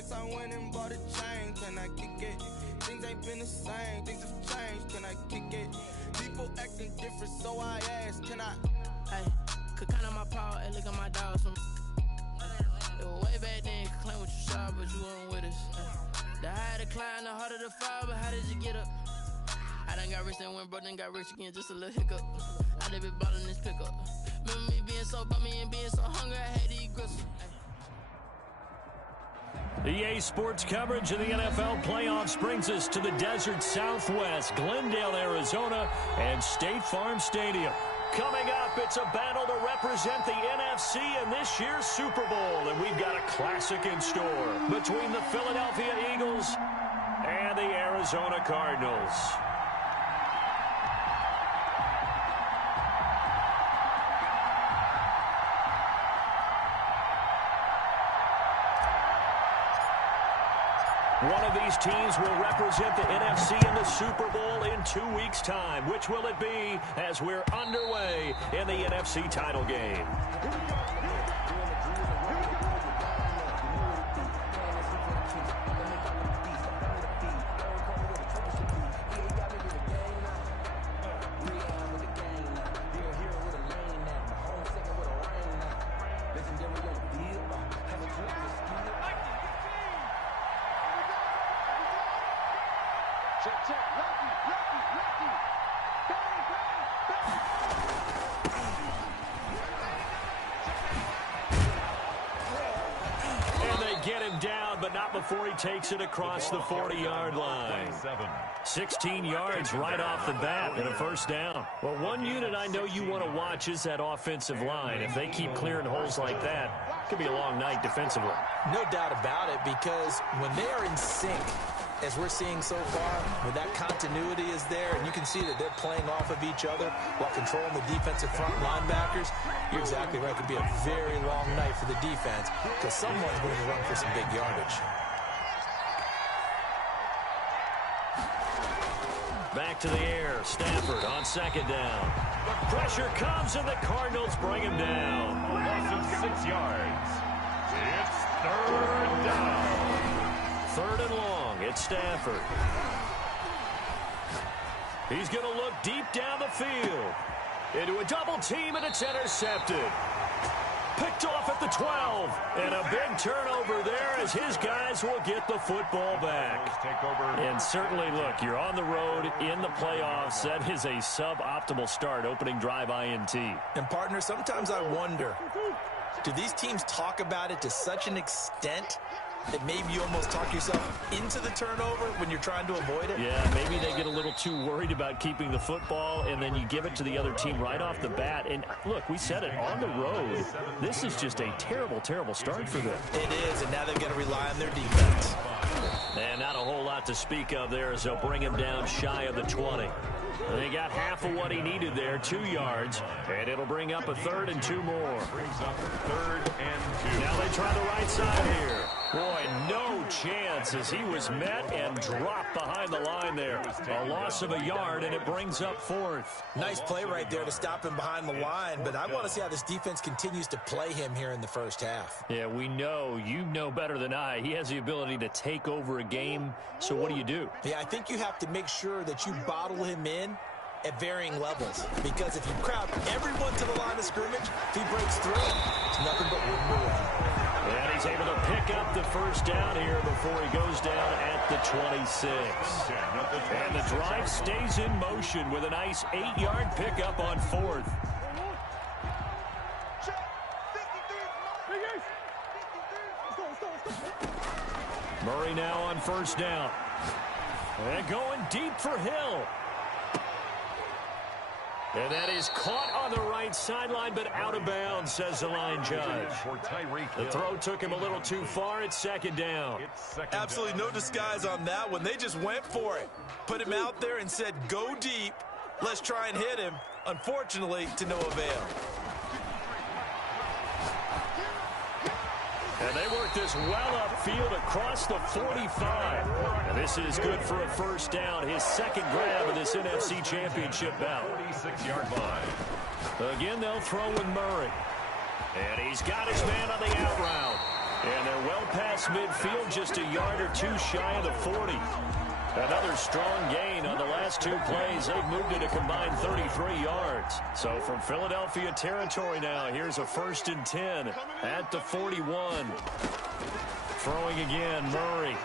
stacks, I went and bought a chain. Can I kick it? Things ain't been the same. Things have changed. Can I kick it? People acting different, so I asked, can I? Hey, could count on my power, hey, look at my dogs from. It was way back then, you could claim what you saw, but you weren't with us. The higher the climb, the harder the fall, but how did you get up? I done got rich, then went broke, then got rich again, just a little hiccup. I done been ballin' this pickup. Remember me being so bummy and being so hungry, I had to eat gristle. EA Sports coverage of the NFL playoffs brings us to the desert Southwest, Glendale, Arizona, and State Farm Stadium. Coming up, it's a battle to represent the NFC in this year's Super Bowl, and we've got a classic in store between the Philadelphia Eagles and the Arizona Cardinals. One of these teams will represent the NFC in the Super Bowl in 2 weeks' time. Which will it be as we're underway in the NFC title game? Get him down, but not before he takes it across the 40-yard line. 16 yards right off the bat and a first down. Well, one unit I know you want to watch is that offensive line. If they keep clearing holes like that, it could be a long night defensively. No doubt about it, because when they are in sync, as we're seeing so far, when that continuity is there, and you can see that they're playing off of each other while controlling the defensive front linebackers, you're exactly right. It could be a very long night for the defense because someone's going to run for some big yardage. Back to the air. Stafford on second down. Pressure comes, and the Cardinals bring him down. A loss of 6 yards. It's third down. Third and long. It's Stafford. He's going to look deep down the field. Into a double team, and it's intercepted. Picked off at the 12. And a big turnover there as his guys will get the football back. And certainly, look, you're on the road in the playoffs. That is a suboptimal start, opening drive INT. And, partner, sometimes I wonder, do these teams talk about it to such an extent that maybe you almost talk yourself into the turnover when you're trying to avoid it? Yeah, maybe they get a little too worried about keeping the football, and then you give it to the other team right off the bat. And, look, we said it, on the road, this is just a terrible, terrible start for them. It is, and now they've got to rely on their defense. And not a whole lot to speak of there as they'll bring him down shy of the 20. They got half of what he needed there, 2 yards, and it'll bring up a third and 2 more. Brings up third and 2. Now they try the right side here. Boy, no chance as he was met and dropped behind the line there. A loss of a yard, and it brings up fourth. Nice play right there to stop him behind the line, but I want to see how this defense continues to play him here in the first half. Yeah, we know. You know better than I. He has the ability to take over a game, so what do? Yeah, I think you have to make sure that you bottle him in at varying levels, because if you crowd everyone to the line of scrimmage, if he breaks through, it's nothing but room to run. And he's able to pick up the first down here before he goes down at the 26. And the drive stays in motion with a nice 8-yard pickup on fourth. Murray now on first down. And going deep for Hill. And that is caught on the right sideline, but out of bounds, says the line judge. The throw took him a little too far. It's second down. Absolutely no disguise on that one. They just went for it. Put him out there and said, go deep. Let's try and hit him. Unfortunately, to no avail. And they work this well upfield across the 45. And this is good for a first down. His second grab of this NFC Championship bout. 46-yard line. Again, they'll throw with Murray. And he's got his man on the out route. And they're well past midfield, just a yard or two shy of the 40. Another strong gain on the last two plays. They've moved it a combined 33 yards. So from Philadelphia territory now, here's a 1st and 10 at the 41. Throwing again, Murray.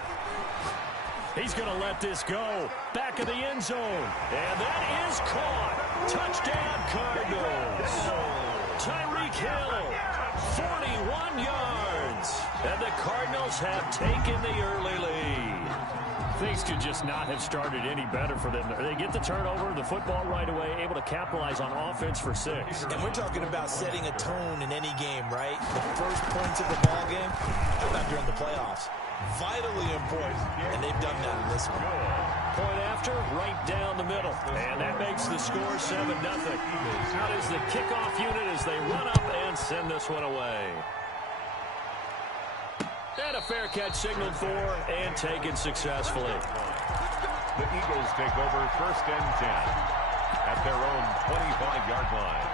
He's going to let this go. Back of the end zone. And that is caught. Touchdown, Cardinals. Tyreek Hill, 41 yards. And the Cardinals have taken the early lead. Things could just not have started any better for them. They get the turnover, the football right away, able to capitalize on offense for 6. And we're talking about setting a tone in any game, right? The first points of the ball game, how about during the playoffs? Vitally important, and they've done that in this one. Point after, right down the middle. And that makes the score 7-0. Out is the kickoff unit as they run up and send this one away. And a fair catch signaled for and taken successfully. The Eagles take over 1st and 10 at their own 25-yard line.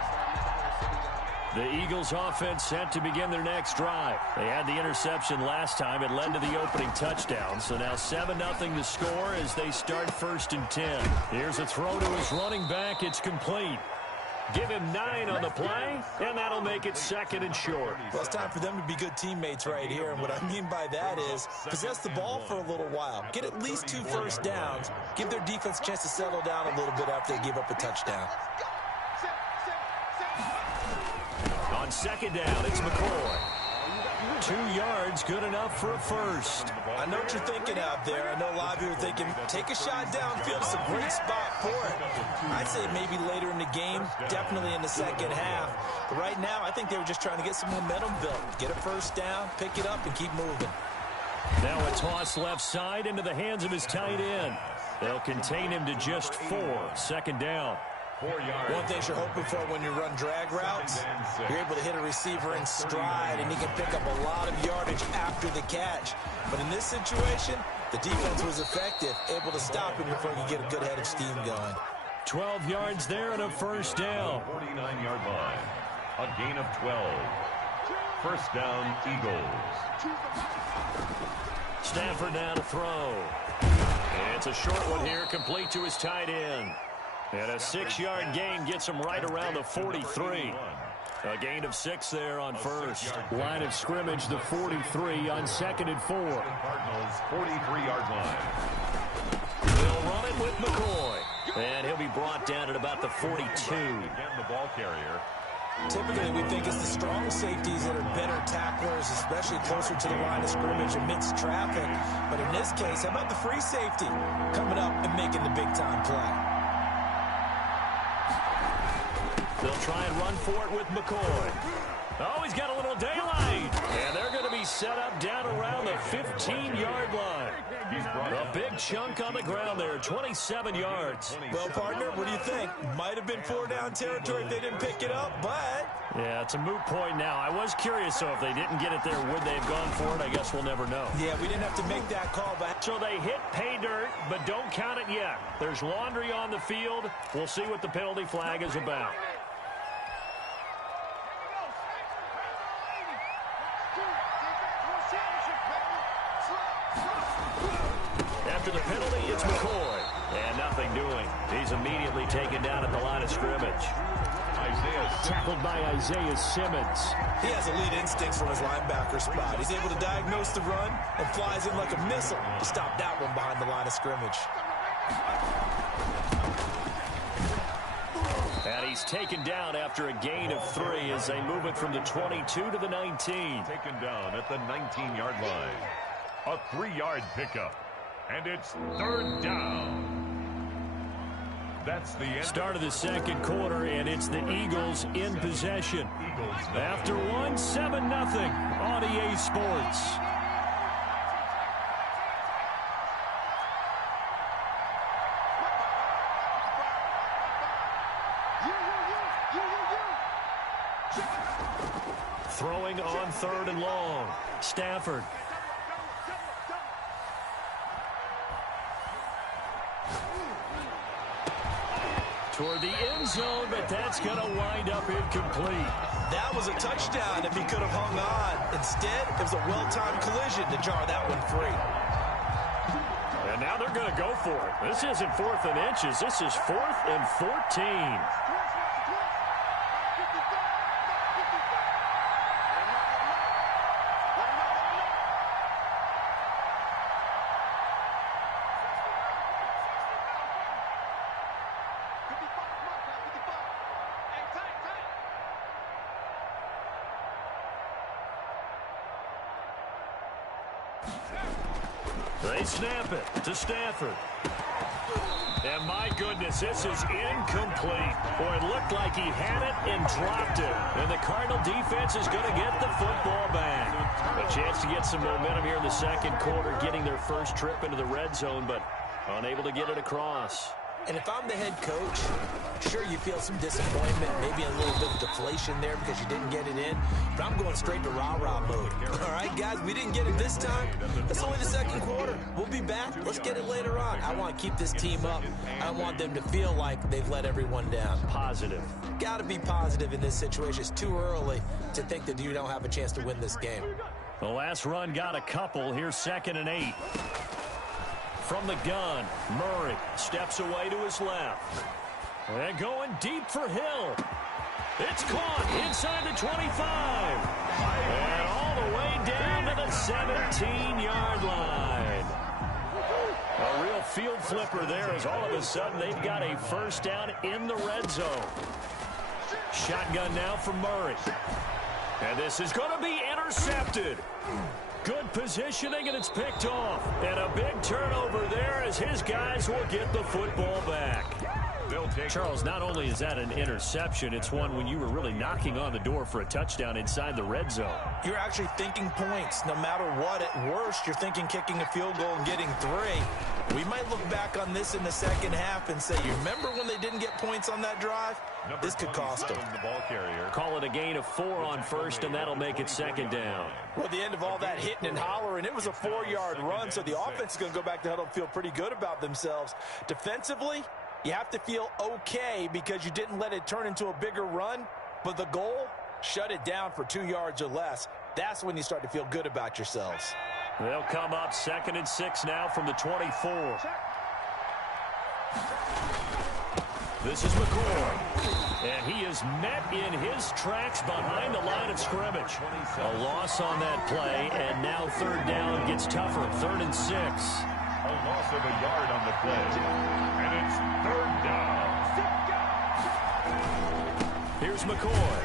The Eagles offense set to begin their next drive. They had the interception last time. It led to the opening touchdown. So now 7-0 the score as they start 1st and 10. Here's a throw to his running back. It's complete. Give him 9 on the play, and that'll make it 2nd and short. Well, it's time for them to be good teammates right here. And what I mean by that is possess the ball for a little while. Get at least 2 first downs. Give their defense a chance to settle down a little bit after they give up a touchdown. On 2nd down, it's McCoy. 2 yards, good enough for a first. I know what you're thinking out there. I know a lot of you are thinking, take a shot downfield. It's a great spot for it. I'd say maybe later in the game, definitely in the second half. But right now, I think they were just trying to get some momentum built. Get a first down, pick it up, and keep moving. Now a toss left side into the hands of his tight end. They'll contain him to just 4. 2nd down. 4 yards. One thing you're hoping for when you run drag routes, you're able to hit a receiver in stride, and he can pick up a lot of yardage after the catch. But in this situation, the defense was effective, able to stop him before he could get a good head of steam going. 12 yards there and a first down. 49-yard line. A gain of 12. First down, Eagles. Stafford now to throw. It's a short one here, complete to his tight end. And a 6-yard gain gets him right around the 43. A gain of 6 there on first. Line of scrimmage, the 43 on 2nd and 4. Cardinals 43-yard line. They'll run it with McCoy. And he'll be brought down at about the 42. Again, the ball carrier. Typically, we think it's the strong safeties that are better tacklers, especially closer to the line of scrimmage amidst traffic. But in this case, how about the free safety coming up and making the big-time play? They'll try and run for it with McCoy. Oh, he's got a little daylight. And they're going to be set up down around the 15-yard line. A big chunk on the ground there, 27 yards. Well, partner, what do you think? Might have been 4-down territory if they didn't pick it up, but... Yeah, it's a moot point now. I was curious, so if they didn't get it there, would they have gone for it? I guess we'll never know. Yeah, we didn't have to make that call back. So they hit pay dirt, but don't count it yet. There's laundry on the field. We'll see what the penalty flag is about. After the penalty, it's McCoy. And nothing doing. He's immediately taken down at the line of scrimmage. Tackled by Isaiah Simmons. He has elite instincts from his linebacker spot. He's able to diagnose the run and flies in like a missile to stop that one behind the line of scrimmage. And he's taken down after a gain of 3 as they move it from the 22 to the 19. Taken down at the 19-yard line. A 3-yard pickup. And it's 3rd down. That's the end. Start of the second quarter, and it's the Eagles in possession. After one, 7-0 on EA Sports. Throwing on 3rd and long. Stafford. toward the end zone, but that's going to wind up incomplete. That was a touchdown if he could have hung on. Instead, it was a well-timed collision to jar that one free. And now they're going to go for it. This isn't 4th and inches. This is 4th and 14. They snap it to Stafford. And my goodness, this is incomplete. Boy, it looked like he had it and dropped it. And the Cardinal defense is going to get the football back. A chance to get some momentum here in the second quarter, getting their first trip into the red zone, but unable to get it across. And if I'm the head coach, sure, you feel some disappointment, maybe a little bit of deflation there because you didn't get it in. But I'm going straight to rah-rah mode. All right, guys, we didn't get it this time. That's only the second quarter. We'll be back. Let's get it later on. I want to keep this team up. I want them to feel like they've let everyone down. Positive. Got to be positive in this situation. It's too early to think that you don't have a chance to win this game. The last run got a couple. Here's 2nd and 8. From the gun, Murray steps away to his left. And going deep for Hill. It's caught inside the 25. And all the way down to the 17-yard line. A real field flipper there as all of a sudden they've got a first down in the red zone. Shotgun now from Murray. And this is going to be intercepted. Good positioning, and it's picked off. And a big turnover there as his guys will get the football back. Charles, not only is that an interception, it's one when you were really knocking on the door for a touchdown inside the red zone. You're actually thinking points no matter what. At worst, you're thinking kicking a field goal and getting 3. We might look back on this in the second half and say, you remember when they didn't get points on that drive? This could cost them. The ball carrier. Call it a gain of 4 on first, and that'll make it 2nd down. Well, at the end of all that hitting and hollering, it was a 4-yard run, so the offense is going to go back to huddle and feel pretty good about themselves. Defensively, you have to feel okay because you didn't let it turn into a bigger run, but the goal, shut it down for 2 yards or less. That's when you start to feel good about yourselves. They'll come up 2nd and 6 now from the 24. This is McCoy. And he is met in his tracks behind the line of scrimmage. A loss on that play, and now 3rd down gets tougher. 3rd and 6. A loss of a yard on the play. And it's 3rd down. Here's McCoy.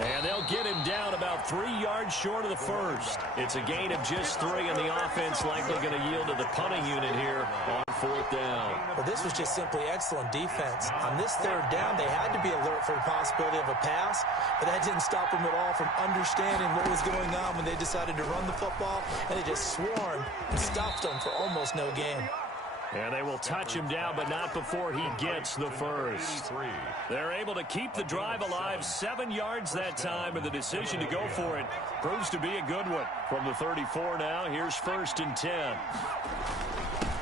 And they'll get him down about 3 yards short of the first. It's a gain of just 3, and the offense likely going to yield to the punting unit here on 4th down. Well, this was just simply excellent defense. On this 3rd down, they had to be alert for the possibility of a pass, but that didn't stop them at all from understanding what was going on when they decided to run the football, and they just swarmed and stopped them for almost no gain. And they will touch him down, but not before he gets the first. They're able to keep the drive alive, 7 yards that time, and the decision to go for it proves to be a good one. From the 34 now, here's 1st and 10.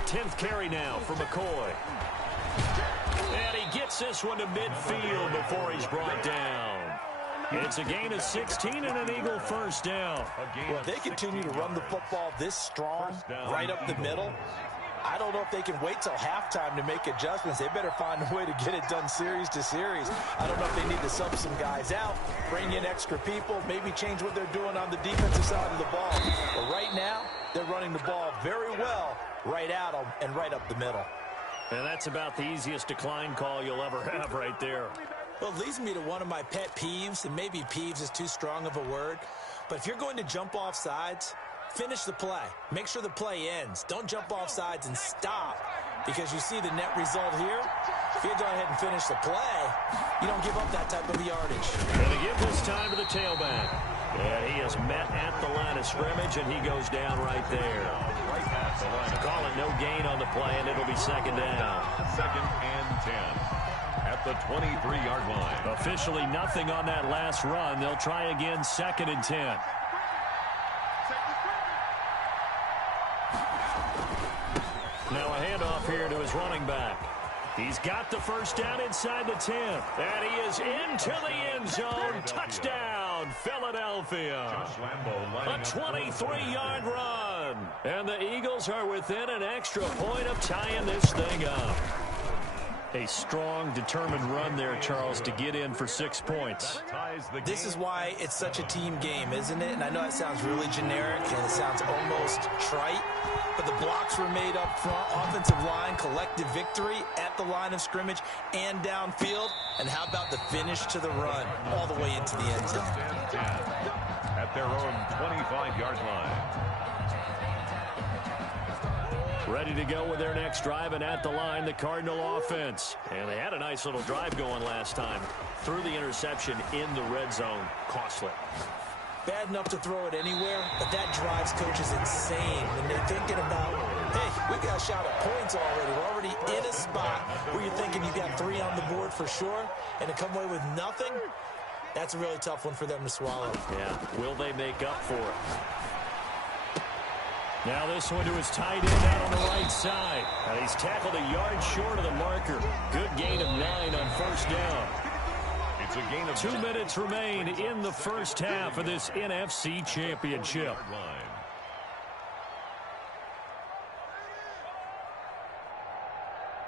10th carry now for McCoy. And he gets this one to midfield before he's brought down. It's a gain of 16 and an Eagle first down. Well, if they continue to run the football this strong, right up the middle, I don't know if they can wait till halftime to make adjustments. They better find a way to get it done series to series. I don't know if they need to sub some guys out, bring in extra people, maybe change what they're doing on the defensive side of the ball. But right now, they're running the ball very well right at them and right up the middle. And that's about the easiest decline call you'll ever have right there. Well, it leads me to one of my pet peeves, and maybe peeves is too strong of a word, but if you're going to jump off sides, finish the play. Make sure the play ends. Don't jump off sides and stop, because you see the net result here. If you go ahead and finish the play, you don't give up that type of yardage. Going to give this time to the tailback. And he is met at the line of scrimmage, and he goes down right there. Right at the line. Call it no gain on the play, and it'll be 2nd down. 2nd and 10 at the 23-yard line. Officially nothing on that last run. They'll try again 2nd and 10. Now a handoff here to his running back. He's got the first down inside the 10. And he is into the end zone. Touchdown, Philadelphia. A 23-yard run. And the Eagles are within an extra point of tying this thing up. A strong, determined run there, Charles, to get in for 6 points. This is why it's such a team game, isn't it? And I know it sounds really generic and it sounds almost trite, but the blocks were made up front, offensive line, collective victory at the line of scrimmage and downfield. And how about the finish to the run all the way into the end zone? At their own 25-yard line. Ready to go with their next drive, and at the line, the Cardinal offense. And they had a nice little drive going last time. Threw the interception in the red zone. Costly. Bad enough to throw it anywhere, but that drives coaches insane when they're thinking about, hey, we got a shot at points already. We're already in a spot where you're thinking you got 3 on the board for sure, and to come away with nothing, that's a really tough one for them to swallow. Yeah, will they make up for it? Now this one to his tight end out on the right side. And he's tackled a yard short of the marker. Good gain of 9 on first down. It's a gain of 2 minutes remain in the first half of this NFC Championship.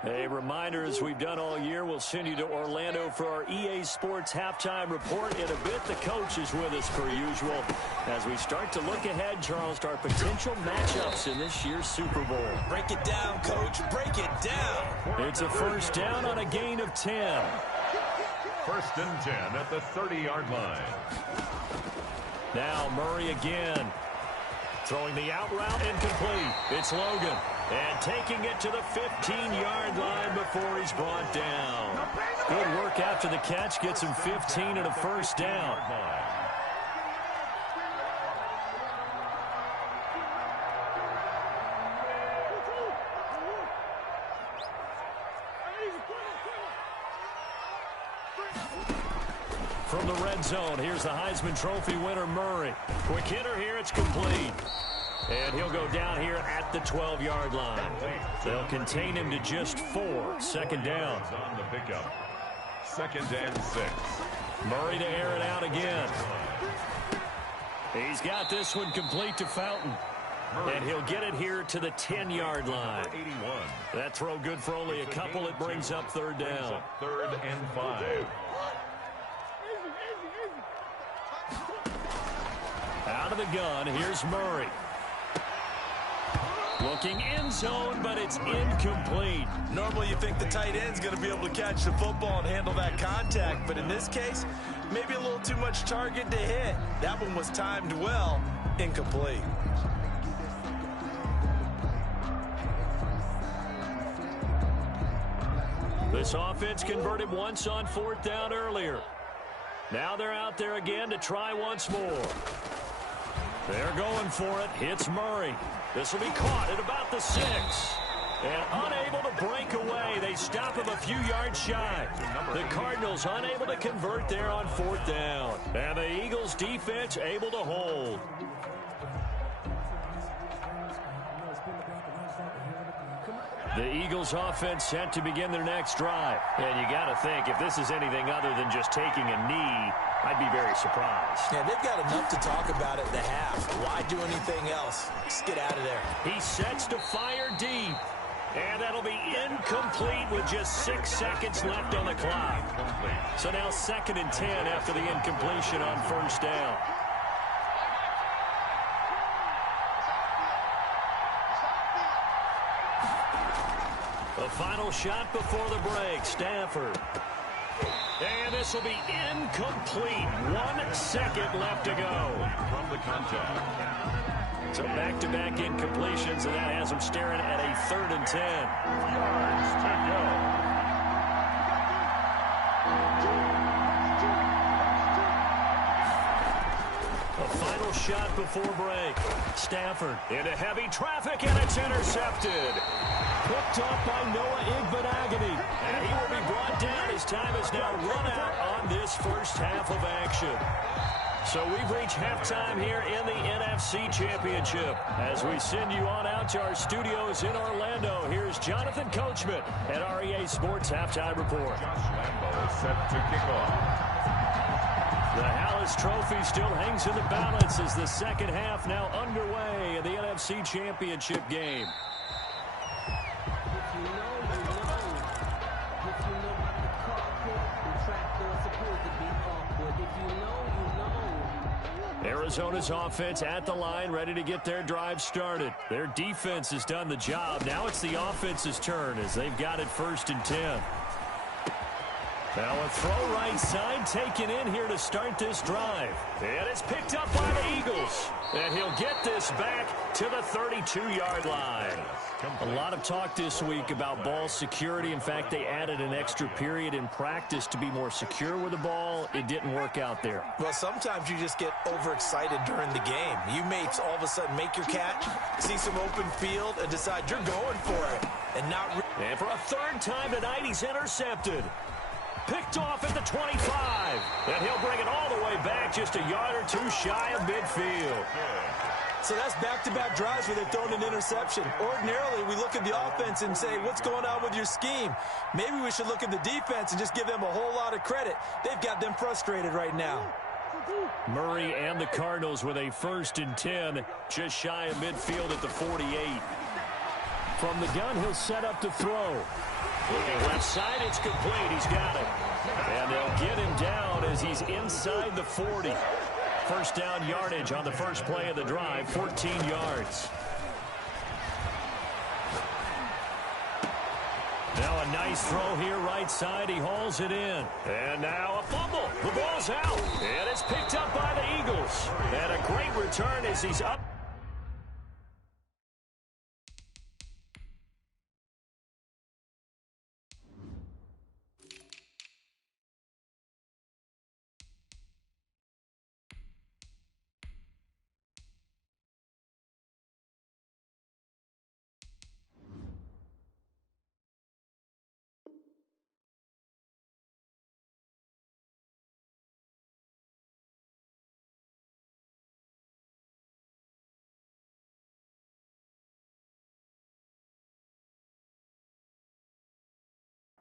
A reminder, as we've done all year, we'll send you to Orlando for our EA Sports halftime report. In a bit, the coach is with us per usual. As we start to look ahead, Charles, to our potential matchups in this year's Super Bowl. Break it down, coach. Break it down. It's a first down on a gain of 10. First and 10 at the 30-yard line. Now Murray again. Throwing the out route, incomplete. It's Logan. And taking it to the 15-yard line before he's brought down. Good work after the catch. Gets him 15 and a first down. From the red zone, here's the Heisman Trophy winner, Murray. Quick hitter here, it's complete. And he'll go down here at the 12-yard line. They'll contain him to just 4. Second down. On the pickup. Second and 6. Murray to air it out again. He's got this one complete to Fountain. And he'll get it here to the 10-yard line. 81. That throw good for only a couple. It brings up third down. Third and 5. Out of the gun, here's Murray. Looking end zone, but it's incomplete. Normally you think the tight end's going to be able to catch the football and handle that contact, but in this case, maybe a little too much target to hit. That one was timed well, incomplete. This offense converted once on fourth down earlier. Now they're out there again to try once more. They're going for it. Hits Murray. This will be caught at about the 6. And unable to break away. They stop him a few yards shy. The Cardinals unable to convert there on fourth down. And the Eagles defense able to hold. The Eagles offense set to begin their next drive. And you got to think, if this is anything other than just taking a knee, I'd be very surprised. Yeah, they've got enough to talk about at the half. Why do anything else? Just get out of there. He sets to fire deep. And that'll be incomplete with just 6 seconds left on the clock. So now 2nd and 10 after the incompletion on first down. The final shot before the break, Stafford. And this will be incomplete. 1 second left to go. From the contact. So back-to-back incompletions, and that has them staring at a 3rd and 10. Yards to go. A final shot before break. Stafford into heavy traffic, and it's intercepted. Picked up by Noah Igbenogany. And he will be brought down. His time is now run out on this first half of action. So we've reached halftime here in the NFC Championship. As we send you on out to our studios in Orlando, here's Jonathan Coachman at REA Sports Halftime Report. Josh Lambo is set to kick off. The Hallis Trophy still hangs in the balance as the second half now underway in the NFC Championship game. Arizona's offense at the line, ready to get their drive started. Their defense has done the job. Now it's the offense's turn as they've got it 1st and 10. Now a throw right side taken in here to start this drive. And it's picked up by the Eagles. And he'll get this back to the 32-yard line. A lot of talk this week about ball security. In fact, they added an extra period in practice to be more secure with the ball. It didn't work out there. Well, sometimes you just get overexcited during the game. You may all of a sudden make your catch, see some open field, and decide you're going for it. And for a third time tonight, he's intercepted. Picked off at the 25. And he'll bring it all the way back just a yard or two shy of midfield. So that's back-to-back drives where they've thrown an interception. Ordinarily, we look at the offense and say, what's going on with your scheme? Maybe we should look at the defense and just give them a whole lot of credit. They've got them frustrated right now. Murray and the Cardinals with a 1st and 10, just shy of midfield at the 48. From the gun, he'll set up to throw. Looking left side, it's complete. He's got it. And they'll get him down as he's inside the 40. First down yardage on the first play of the drive, 14 yards. Now a nice throw here right side. He hauls it in. And now a fumble. The ball's out. And it's picked up by the Eagles. And a great return as he's up.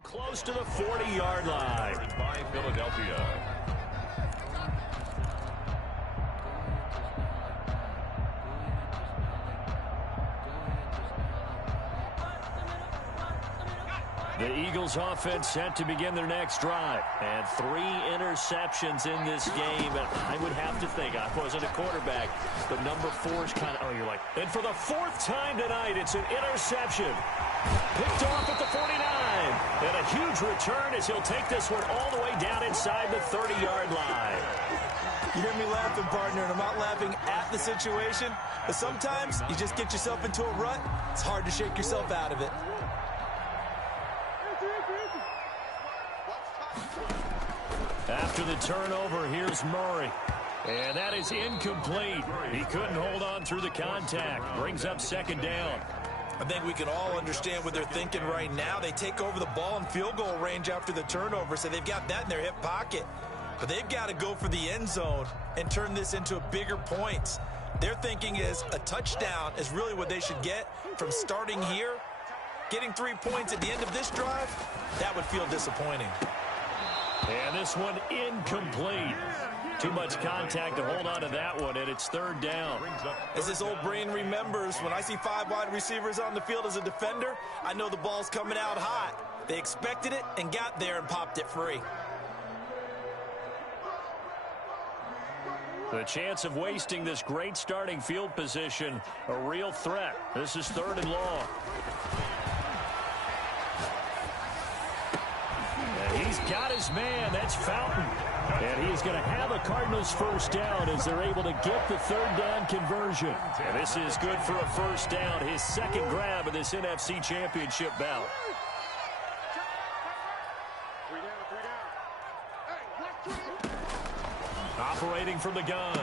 Close to the 40-yard line. By Philadelphia. The Eagles offense set to begin their next drive. And 3 interceptions in this game. And I would have to think, I wasn't a quarterback, but number 4 is kind of, oh, you're like. And for the 4th time tonight, it's an interception. Picked off at the 49. And a huge return as he'll take this one all the way down inside the 30-yard line. You hear me laughing, partner, and I'm not laughing at the situation. But sometimes you just get yourself into a rut. It's hard to shake yourself out of it. After the turnover, here's Murray. And that is incomplete. He couldn't hold on through the contact. Brings up 2nd down. I think we can all understand what they're thinking right now. They take over the ball in field goal range after the turnover, so they've got that in their hip pocket. But they've got to go for the end zone and turn this into a bigger points. Their thinking is a touchdown is really what they should get from starting here. Getting 3 points at the end of this drive, that would feel disappointing. And this one incomplete. Too much contact to hold on to that one, and it's 3rd down. As this old brain remembers, when I see 5 wide receivers on the field as a defender, I know the ball's coming out hot. They expected it and got there and popped it free. The chance of wasting this great starting field position, a real threat. This is 3rd and long. And he's got his man. That's Fountain. And he is going to have a Cardinals 1st down as they're able to get the 3rd down conversion. And this is good for a 1st down, his 2nd grab of this NFC Championship bout. Operating from the gun,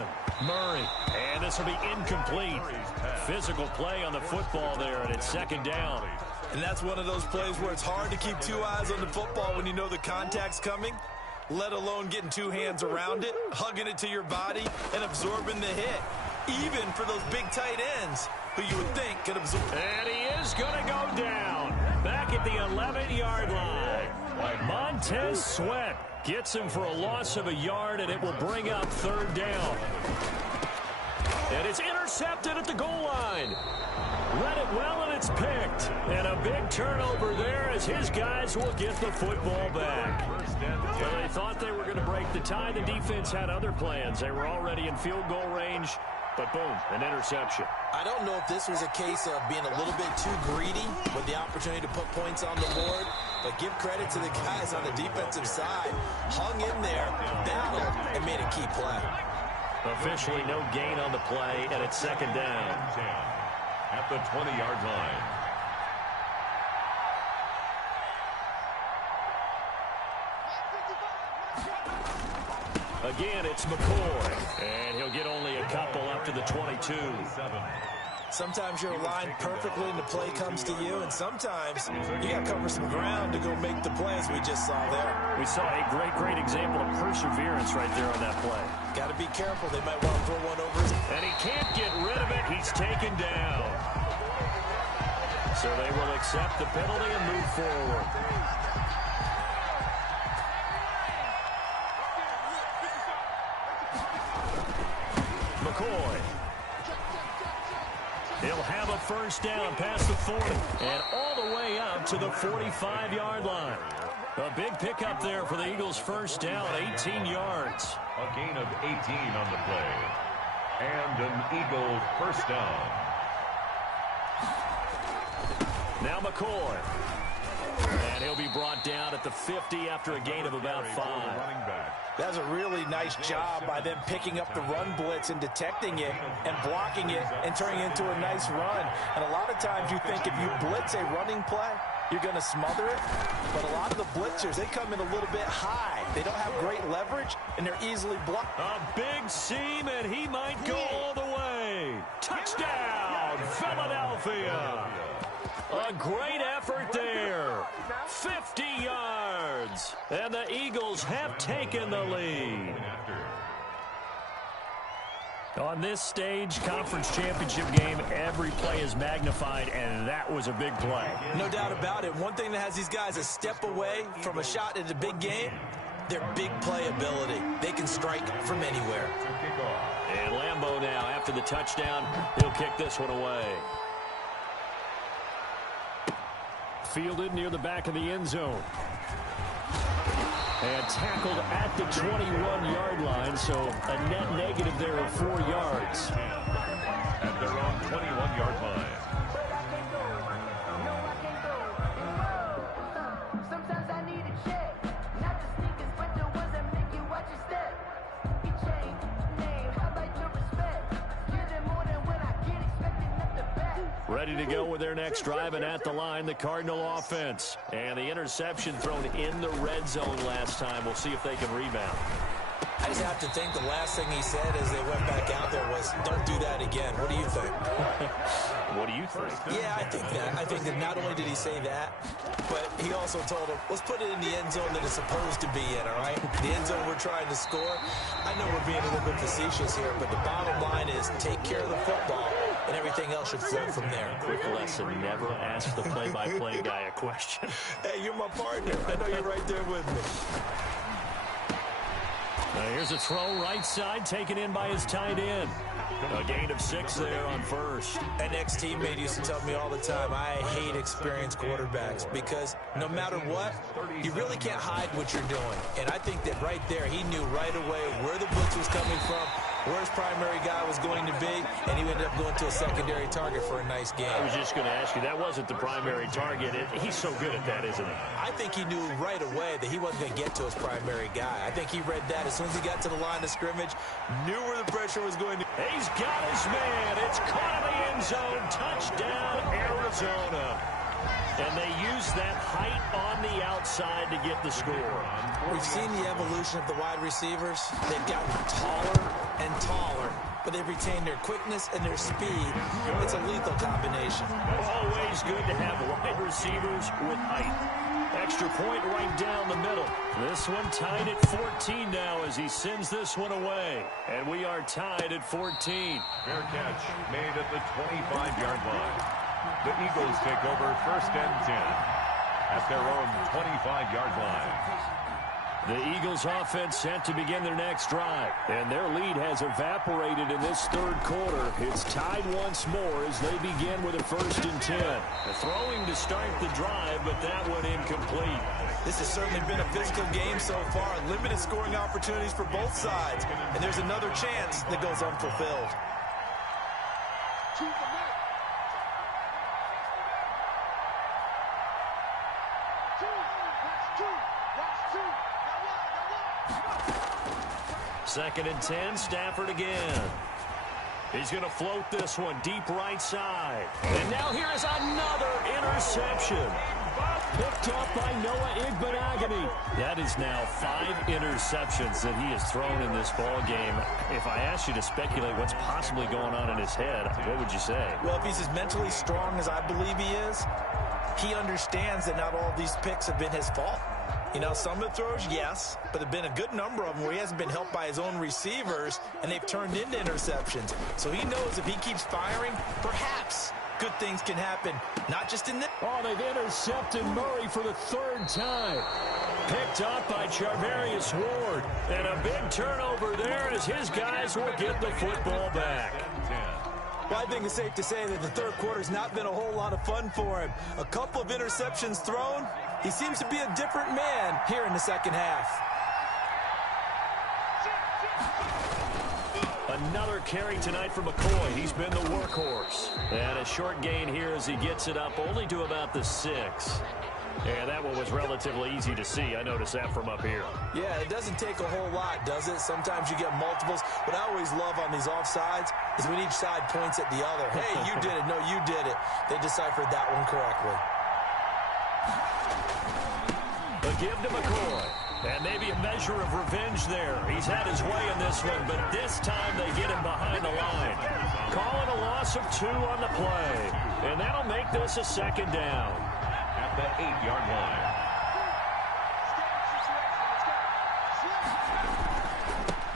Murray. And this will be incomplete. Physical play on the football there, and it's 2nd down. And that's one of those plays where it's hard to keep 2 eyes on the football when you know the contact's coming. let alone getting two hands around it, hugging it to your body, and absorbing the hit. Even for those big tight ends who you would think could absorb. And he is going to go down back at the 11-yard line. Montez Sweat gets him for a loss of a yard, and it will bring up third down. And it's intercepted at the goal line. Read it well, and it's picked. And a big turnover there as his guys will get the football back. Well, they thought they were going to break the tie. The defense had other plans. They were already in field goal range, but boom, an interception. I don't know if this was a case of being a little bit too greedy with the opportunity to put points on the board, but give credit to the guys on the defensive side. Hung in there, battled, and made a key play. Officially no gain on the play, and it's second down. At the 20-yard line. Again, it's McCoy, and he'll get only a couple up to the 22. Sometimes you're aligned perfectly and the play comes to you, and sometimes you got to cover some ground to go make the play, as we just saw there. We saw a great example of perseverance right there on that play. Got to be careful. They might want to throw one over his... And he can't get rid of it. He's taken down. So they will accept the penalty and move forward. McCoy. He'll have a first down past the 40 and all the way up to the 45-yard line. A big pickup there for the Eagles' first down, 18 yards. A gain of 18 on the play. And an Eagle first down. Now McCoy. And he'll be brought down at the 50 after a gain of about 5. That's a really nice job by them picking up the run blitz and detecting it and blocking it and turning it into a nice run. And a lot of times you think if you blitz a running play, you're going to smother it. But a lot of the blitzers, they come in a little bit high. They don't have great leverage, and they're easily blocked. A big seam, and he might go all the way. Touchdown, Philadelphia. A great effort there. 50 yards. And the Eagles have taken the lead. On this stage, conference championship game, every play is magnified, and that was a big play. No doubt about it. One thing that has these guys a step away from a shot in the big game, their big play ability. They can strike from anywhere. And Lambeau now, after the touchdown, he'll kick this one away. Fielded near the back of the end zone. And tackled at the 21-yard line, so a net negative there of 4 yards. At their own 21-yard line. Sometimes I need a check, not the sneakers, but the ones that make you watch your step. He changed name, how about your respect? Get it more than when I get expecting nothing back. Ready to go with their next drive, and at the line, the Cardinal offense. And the interception thrown in the red zone last time. We'll see if they can rebound. I just have to think the last thing he said as they went back out there was, don't do that again. What do you think? What do you think? Yeah, I think that. I think that not only did he say that, but he also told him, let's put it in the end zone that it's supposed to be in, all right? The end zone we're trying to score. I know we're being a little bit facetious here, but the bottom line is take care of the football, and everything else should flow from there. Quick lesson, never ask the play-by-play guy a question. Hey, you're my partner. I know you're right there with me. Here's a throw right side, taken in by his tight end. A gain of 6 there on first. An ex-teammate used to tell me all the time, I hate experienced quarterbacks because no matter what, you really can't hide what you're doing. And I think that right there, he knew right away where the blitz was coming from, where his primary guy was going to be, and he ended up going to a secondary target for a nice game. I was just going to ask you, that wasn't the primary target. He's so good at that, isn't he? I think he knew right away that he wasn't going to get to his primary guy. I think he read that as soon as he got to the line of scrimmage, knew where the pressure was going to. He's got his man. It's caught in the end zone. Touchdown, Arizona. And they use that height on the outside to get the score. We've seen the evolution of the wide receivers. They've gotten taller and taller, but they've retained their quickness and their speed. It's a lethal combination. Always good to have wide receivers with height. Extra point right down the middle. This one tied at 14 now as he sends this one away. And we are tied at 14. Fair catch made at the 25-yard line. The Eagles take over 1st and 10 at their own 25-yard line. The Eagles offense set to begin their next drive. And their lead has evaporated in this third quarter. It's tied once more as they begin with a 1st and 10. The throwing to start the drive, but that one incomplete. This has certainly been a physical game so far. Limited scoring opportunities for both sides. And there's another chance that goes unfulfilled. Second and 10, Stafford again. He's going to float this one deep right side. And now here is another interception. Picked up by Noah Igbenogany. That is now 5 interceptions that he has thrown in this ball game. If I asked you to speculate what's possibly going on in his head, what would you say? Well, if he's as mentally strong as I believe he is, he understands that not all of these picks have been his fault. You know, some of the throws, yes, but there have been a good number of them where he hasn't been helped by his own receivers, and they've turned into interceptions. So he knows if he keeps firing, perhaps good things can happen, not just in this. Oh, they've intercepted Murray for the 3rd time. Picked up by Charvarius Ward. And a big turnover there as his guys will get the football back. Well, I think it's safe to say that the third quarter's not been a whole lot of fun for him. A couple of interceptions thrown. He seems to be a different man here in the second half. Another carry tonight for McCoy. He's been the workhorse. And a short gain here as he gets it up only to about the 6. And that one was relatively easy to see. I noticed that from up here. Yeah, it doesn't take a whole lot, does it? Sometimes you get multiples. What I always love on these offsides is when each side points at the other. Hey, you did it. No, you did it. They deciphered that one correctly. The give to McCoy. And maybe a measure of revenge there. He's had his way in this one, but this time they get him behind the line. Calling a loss of 2 on the play. And that'll make this a 2nd down. At the 8-yard line.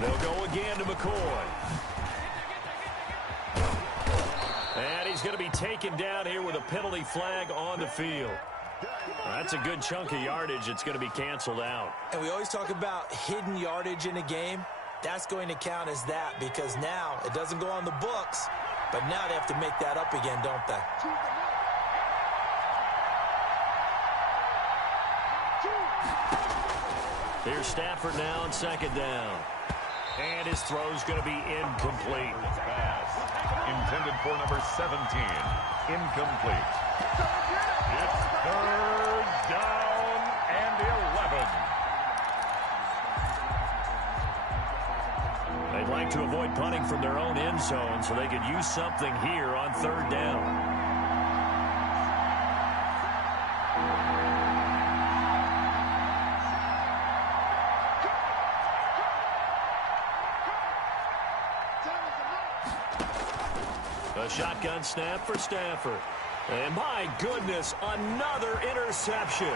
They'll go again to McCoy. And he's going to be taken down here with a penalty flag on the field. That's a good chunk of yardage. It's going to be canceled out. And we always talk about hidden yardage in a game. That's going to count as that because now it doesn't go on the books, but now they have to make that up again, don't they? Here's Stafford now on 2nd down. And his throw's going to be incomplete. Pass intended for number 17. Incomplete. It's 3rd down and 11. They'd like to avoid punting from their own end zone so they could use something here on 3rd down. A shotgun snap for Stafford. And my goodness, another interception.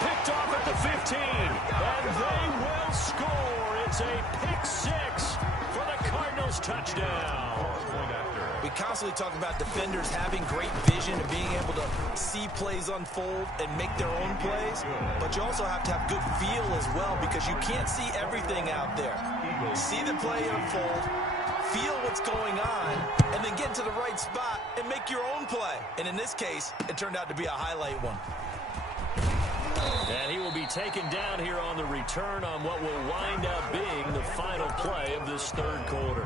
Picked off at the 15. And they will score. It's a pick 6 for the Cardinals touchdown. We constantly talk about defenders having great vision and being able to see plays unfold and make their own plays. But you also have to have good feel as well because you can't see everything out there. See the play unfold, feel what's going on, and then get to the right spot and make your own play. And in this case, it turned out to be a highlight one. And he will be taken down here on the return on what will wind up being the final play of this third quarter.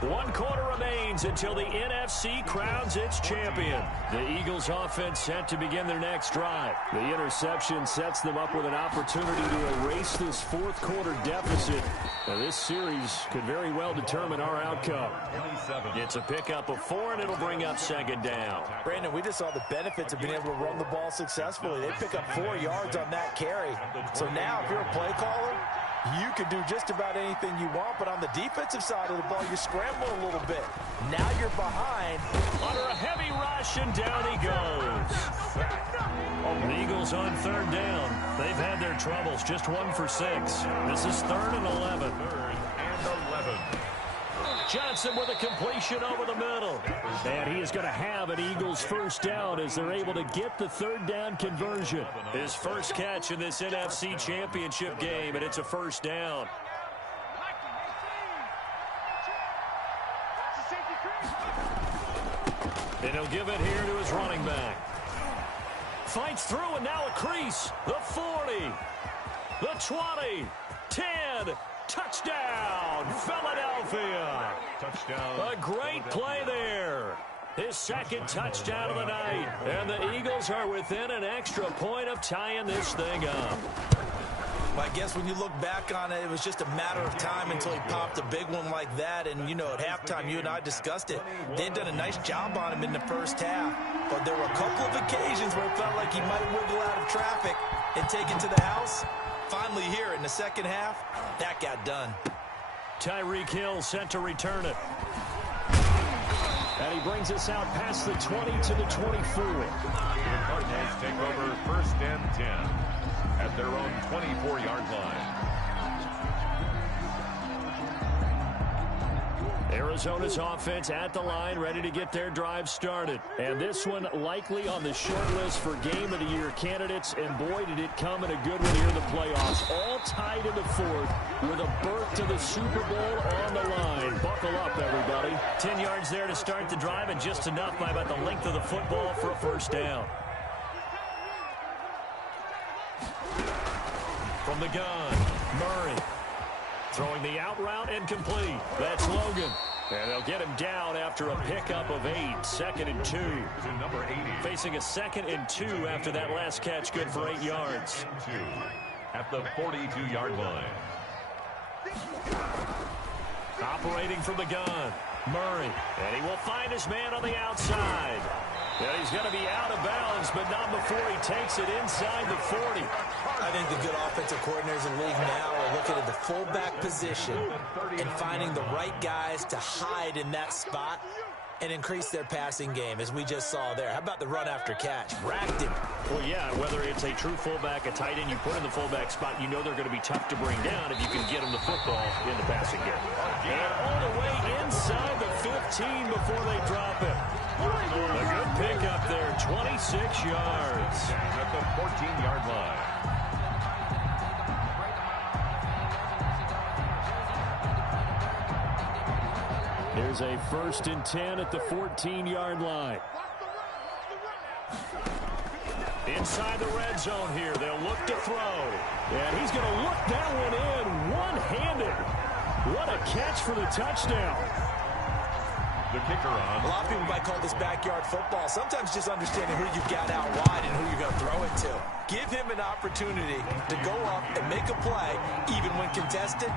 1 quarter remains until the NFC crowns its champion. The Eagles offense set to begin their next drive. The interception sets them up with an opportunity to erase this 4th quarter deficit. Now, this series could very well determine our outcome. It's a pickup of 4, and it'll bring up 2nd down. Brandon, we just saw the benefits of being able to run the ball successfully. They pick up 4 yards on that carry. So now, if you're a play caller, you can do just about anything you want, but on the defensive side of the ball, you scramble a little bit. Now you're behind. Under a heavy rush, and down he goes. The Eagles on third down. They've had their troubles, just 1 for 6. This is 3rd and 11. 3rd and 11. Johnson with a completion over the middle. And he is going to have an Eagles first down as they're able to get the third down conversion. His first catch in this NFC Championship game, and it's a first down. And he'll give it here to his running back. Fights through, and now a crease. The 40, the 20, 10, touchdown, Philadelphia. Touchdown. A great play there. His second touchdown of the night. And the Eagles are within an extra point of tying this thing up. Well, I guess when you look back on it, it was just a matter of time until he popped a big one like that. And, you know, at halftime, you and I discussed it. They'd done a nice job on him in the first half. But there were a couple of occasions where it felt like he might wiggle out of traffic and take it to the house. Finally here in the second half, that got done. Tyreek Hill sent to return it. And he brings us out past the 20 to the 24. The Cardinals take over 1st and 10 at their own 24-yard line. Arizona's offense at the line, ready to get their drive started. And this one likely on the short list for Game of the Year candidates. And boy, did it come in a good one here in the playoffs. All tied in the 4th with a berth to the Super Bowl on the line. Buckle up, everybody. 10 yards there to start the drive, and just enough by about the length of the football for a first down. From the gun, Murray. Throwing the out route and complete. That's Logan. And they'll get him down after a pickup of 8. 2nd and 2. To number 80. Facing a 2nd and 2 after that last catch, good for 8 yards. 2 at the 42-yard line. Operating from the gun, Murray. And he will find his man on the outside. And he's going to be out of bounds, but not before he takes it inside the 40. I think the good offensive coordinators in the league now are looking at the fullback position and finding the right guys to hide in that spot and increase their passing game, as we just saw there. How about the run after catch? Racked him. Well, yeah, whether it's a true fullback, a tight end you put in the fullback spot, you know they're going to be tough to bring down if you can get them the football in the passing game. And all the way inside the 15 before they drop it. A good pickup there, 26 yards. At the 14-yard line. Here's a 1st and 10 at the 14-yard line. Inside the red zone here, they'll look to throw. And he's going to look that one in one-handed. What a catch for the touchdown. The kicker on. A lot of people might call this backyard football. Sometimes just understanding who you've got out wide and who you're going to throw it to. Give him an opportunity to go up and make a play, even when contested.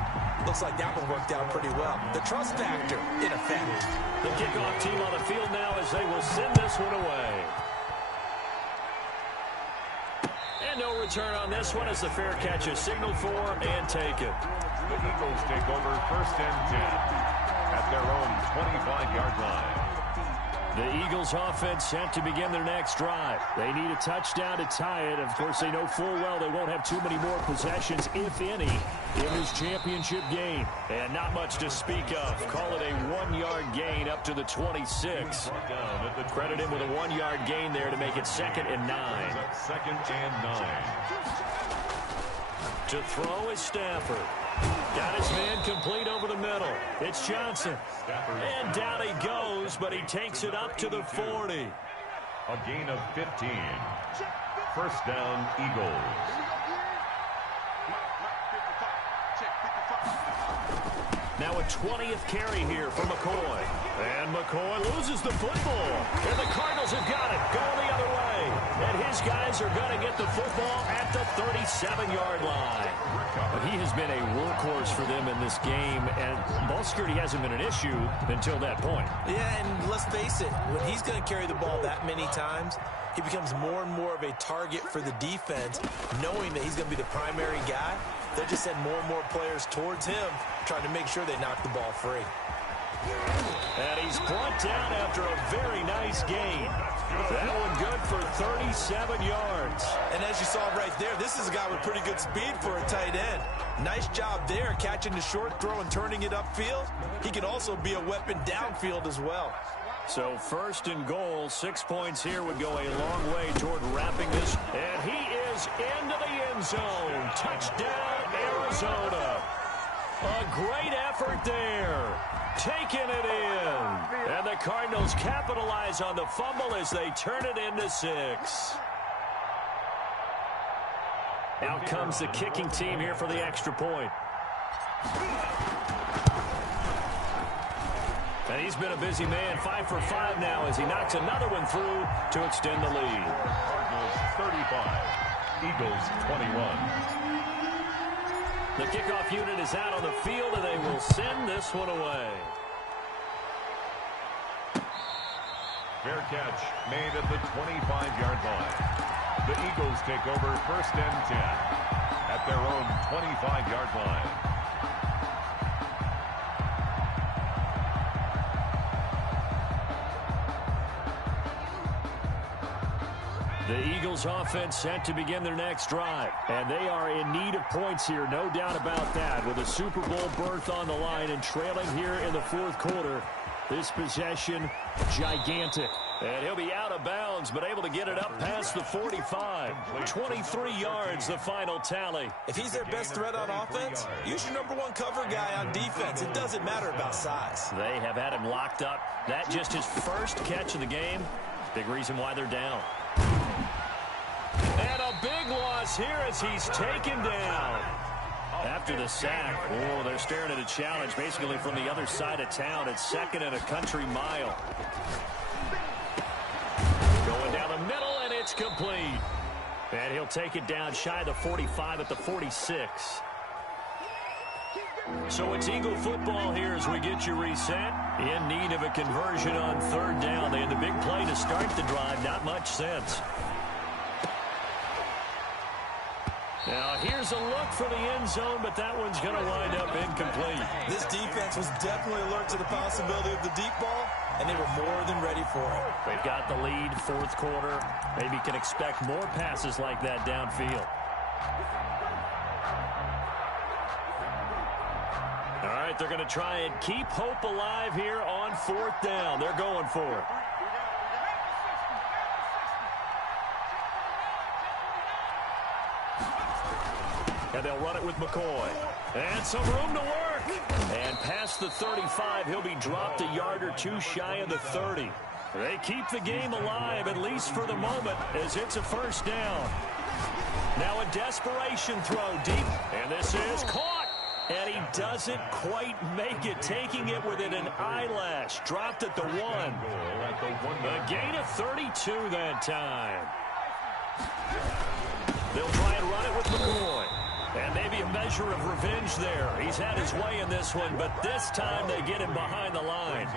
Looks like that one worked out pretty well. The trust factor, in effect. The kickoff team on the field now as they will send this one away. And no return on this one as the fair catch is signaled for and taken. The Eagles take over 1st and 10 at their own 25-yard line. The Eagles offense set to begin their next drive. They need a touchdown to tie it. Of course, they know full well they won't have too many more possessions, if any, in this championship game. And not much to speak of. Call it a 1-yard gain up to the 26. Credit him with a 1-yard gain there to make it 2nd and 9. 2nd and 9. To throw is Stafford. Got his man complete over the middle. It's Johnson. And down he goes, but he takes it up to the 40. A gain of 15. First down, Eagles. Now a 20th carry here for McCoy. And McCoy loses the football. And the Cardinals have got it. Going the other way. And his guys are going to get the football at the 37-yard line. He has been a workhorse for them in this game, and ball security hasn't been an issue until that point. Yeah, and let's face it, when he's going to carry the ball that many times, he becomes more and more of a target for the defense, knowing that he's going to be the primary guy. They just send more and more players towards him, trying to make sure they knock the ball free. And he's brought down after a very nice gain. That one good for 37 yards. And as you saw right there, this is a guy with pretty good speed for a tight end. Nice job there, catching the short throw and turning it upfield. He can also be a weapon downfield as well. So 1st and goal, 6 points here would go a long way toward wrapping this. And he is into the end zone. Touchdown, Arizona. A great effort there. Taking it in. And the Cardinals capitalize on the fumble as they turn it into 6. Out comes the kicking team here for the extra point. And he's been a busy man, 5 for 5 now as he knocks another one through to extend the lead. Cardinals 35, Eagles 21. The kickoff unit is out on the field, and they will send this one away. Fair catch made at the 25-yard line. The Eagles take over 1st and 10 at their own 25-yard line. The Eagles offense set to begin their next drive. And they are in need of points here, no doubt about that. With a Super Bowl berth on the line and trailing here in the 4th quarter. This possession, gigantic. And he'll be out of bounds, but able to get it up past the 45. 23 yards, the final tally. If he's their best threat on offense, use your #1 cover guy on defense. It doesn't matter about size. They have had him locked up. That just his first catch of the game. Big reason why they're down. And a big loss here as he's taken down. After the sack, oh, they're staring at a challenge basically from the other side of town. It's 2nd and a country mile. Going down the middle, and it's complete. And he'll take it down shy of the 45 at the 46. So it's Eagle football here as we get you reset. In need of a conversion on 3rd down. They had the big play to start the drive. Not much sense. Now, here's a look for the end zone, but that one's going to wind up incomplete. This defense was definitely alert to the possibility of the deep ball, and they were more than ready for it. They've got the lead, 4th quarter. Maybe can expect more passes like that downfield. All right, they're going to try and keep hope alive here on 4th down. They're going for it. And they'll run it with McCoy. And some room to work. And past the 35, he'll be dropped a yard or two shy of the 30. They keep the game alive, at least for the moment, as it's a 1st down. Now a desperation throw deep. And this is caught. And he doesn't quite make it, taking it within an eyelash. Dropped at the 1. A gain of 32 that time. They'll try and run it with McCoy. And maybe a measure of revenge there. He's had his way in this one, but this time they get him behind the line.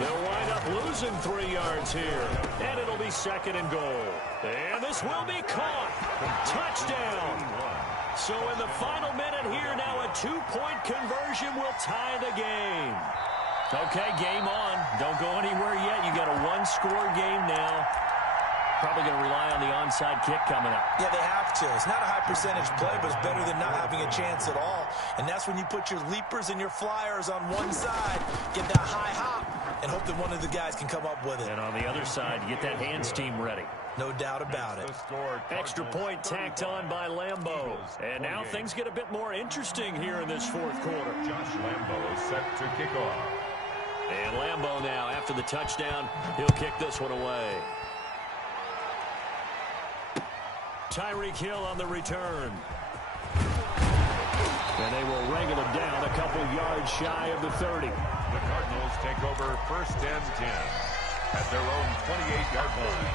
They'll wind up losing 3 yards here. And it'll be 2nd and goal. And this will be caught. Touchdown. So in the final minute here now, a 2-point conversion will tie the game. Okay, game on. Don't go anywhere yet. You got a 1-score game now. Probably going to rely on the onside kick coming up. Yeah, they have to. It's not a high percentage play, but it's better than not having a chance at all. And that's when you put your leapers and your flyers on one side, get that high hop, and hope that one of the guys can come up with it. And on the other side, you get that hands team ready. No doubt about it. Extra point tacked on by Lambeau. And now things get a bit more interesting here in this 4th quarter. Josh Lambeau set to kick off. And Lambeau now, after the touchdown, he'll kick this one away. Tyreek Hill on the return. And they will wrangle him down a couple yards shy of the 30. The Cardinals take over 1st and 10 at their own 28-yard line.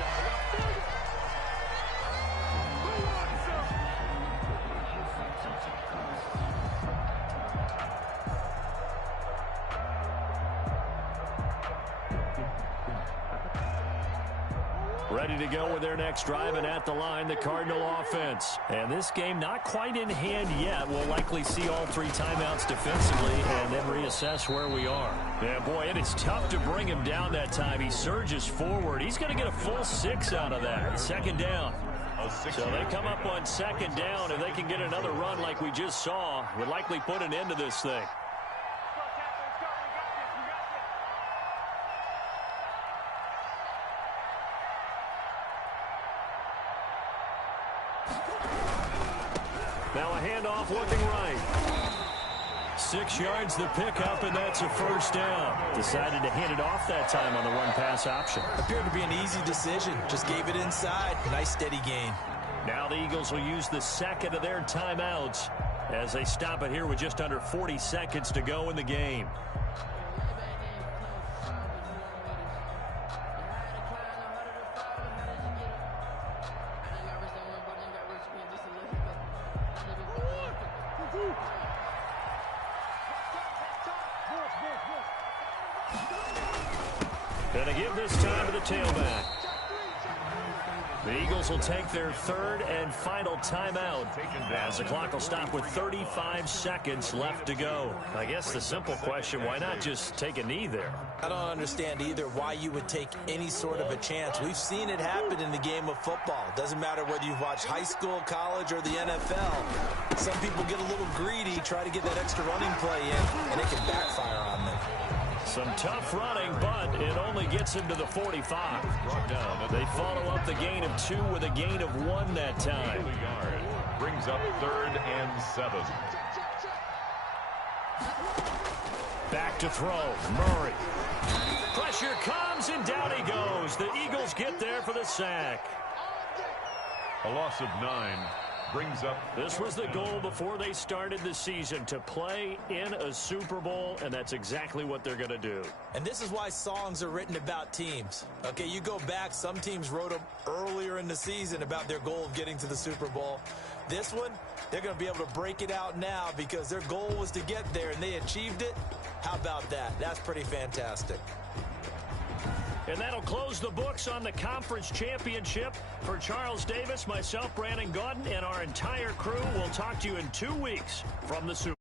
Ready to go with their next drive, and at the line, the Cardinal offense. And this game not quite in hand yet. We'll likely see all 3 timeouts defensively and then reassess where we are. Yeah, boy, it is tough to bring him down that time. He surges forward. He's going to get a full 6 out of that. Second down. So they come up on second down. If they can get another run like we just saw, would likely put an end to this thing. Now a handoff looking right. 6 yards the pickup, and that's a first down. Decided to hand it off that time on the run-pass option. Appeared to be an easy decision. Just gave it inside. Nice steady gain. Now the Eagles will use the second of their timeouts as they stop it here with just under 40 seconds to go in the game. Gonna give this time to the tailback. The Eagles will take their third and final timeout as the clock will stop with 35 seconds left to go. I guess the simple question, why not just take a knee there? I don't understand either why you would take any sort of a chance. We've seen it happen in the game of football. Doesn't matter whether you've watched high school, college, or the NFL. Some people get a little greedy, try to get that extra running play in, and it can backfire on them. Some tough running, but it only gets him to the 45. They follow up the gain of 2 with a gain of 1 that time. Brings up 3rd and 7. Back to throw. Murray. Pressure comes, and down he goes. The Eagles get there for the sack. A loss of 9. Brings up. This was the goal before they started the season, to play in a Super Bowl, and that's exactly what they're going to do. And this is why songs are written about teams. Okay, you go back, some teams wrote them earlier in the season about their goal of getting to the Super Bowl. This one, they're going to be able to break it out now because their goal was to get there, and they achieved it. How about that? That's pretty fantastic. And that'll close the books on the conference championship. For Charles Davis, myself, Brandon Gaudin, and our entire crew, we'll talk to you in 2 weeks from the Super Bowl.